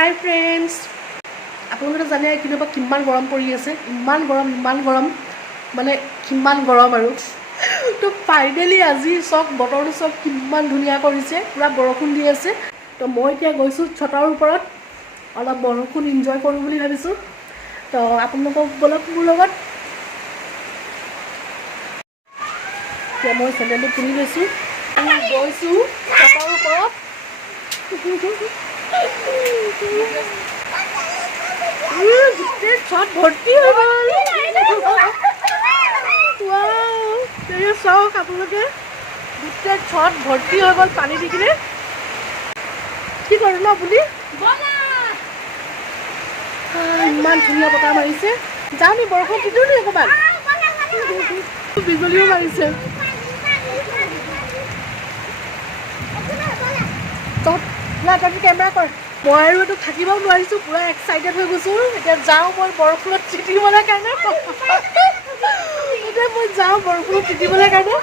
হাই friends, আপোনালোকে জানে কেতিয়াবা কিমান গৰম পৰি আছে, ইমান গৰম মানে কিমান গৰম আৰু তো ফাইনেলি আজি চব বতৰটো চব কিমান ধুনীয়া কৰিছে, পূৰা বৰষুণ দি আছে। তো মই এতিয়া গৈছোঁ ছটাৰ ওপৰত অলপ বৰষুণ এনজয় কৰোঁ বুলি ভাবিছোঁ। তো আপোনালোকক বলক মোৰ লগত। এতিয়া মই চেণ্ডেলটো পিন্ধি লৈছোঁ, গৈছোঁ ছটাৰ ওপৰত। গোটেই চট ভৰ্তি হৈ গ'ল। চাওক আপোনালোকে, গোটেই চট ভৰ্তি হৈ গ'ল পানী দি কিনে। কি কৰোঁ ন আপুনি? ইমান ধুনীয়া বতাহ মাৰিছে, যাওঁ নি বৰষুণ তিতিও নি অকণমান। বিজুলীও মাৰিছে। তহঁতি কেমেৰা কৰ। মই আৰু এইটো থাকিবও নোৱাৰিছোঁ, পূৰা এক্সাইটেড হৈ গৈছোঁ। এতিয়া যাওঁ মই বৰষুণত তিতিবলৈ কাৰণে। এতিয়া মই যাওঁ বৰষুণত তিতিবলৈ কাৰণে।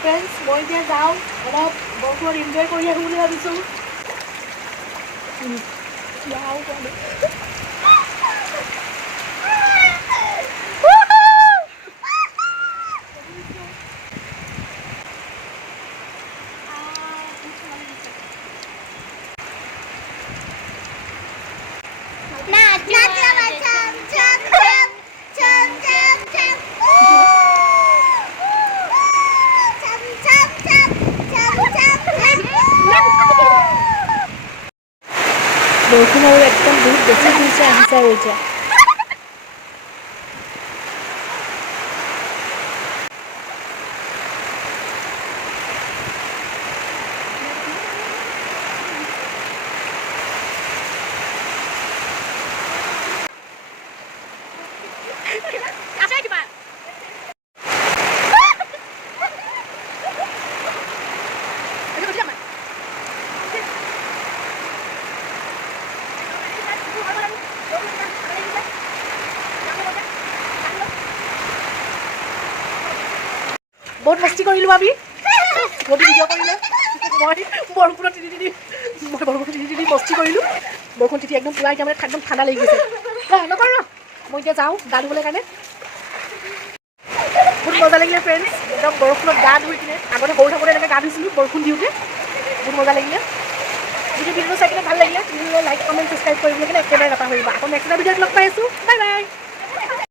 ফ্ৰেণ্ডছ, মই এতিয়া যাওঁ অলপ বৰষুণত এনজয় কৰি আহোঁ বুলি ভাবিছোঁ। বৰষুণ আৰু একদম বহুত বেছি দিছে, আহিছে আৰু এতিয়া। বহুত মস্তি কৰিলোঁ আমি, বহুত ভিডিঅ' কৰিলে। মই বৰষুণত তিতি মস্তি কৰিলোঁ। বৰষুণ তিতি একদম পূৰা এতিয়া মানে একদম ঠাণ্ডা লাগি গৈছে। নকৰ ৰ, মই এতিয়া যাওঁ গা ধুবলৈ কাৰণে। বহুত মজা লাগিলে ফ্ৰেণ্ডছ, একদম বৰষুণত গা ধুই কিনে। আগতে সৰু থাকোঁতে এনেকৈ গা ধুইছিলোঁ বৰষুণ দিওঁতে, বহুত মজা লাগিলে। যদি ভিডিঅ'টো চাই কিনে ভাল লাগিলে, লাইক কমেণ্ট ছাবস্ক্ৰাইব কৰিবলৈ কিনে একেবাৰে নাপাহৰিবা। আকৌ নেক্সট ভিডিঅ'ত লগ পাই আছোঁ। Bye bye.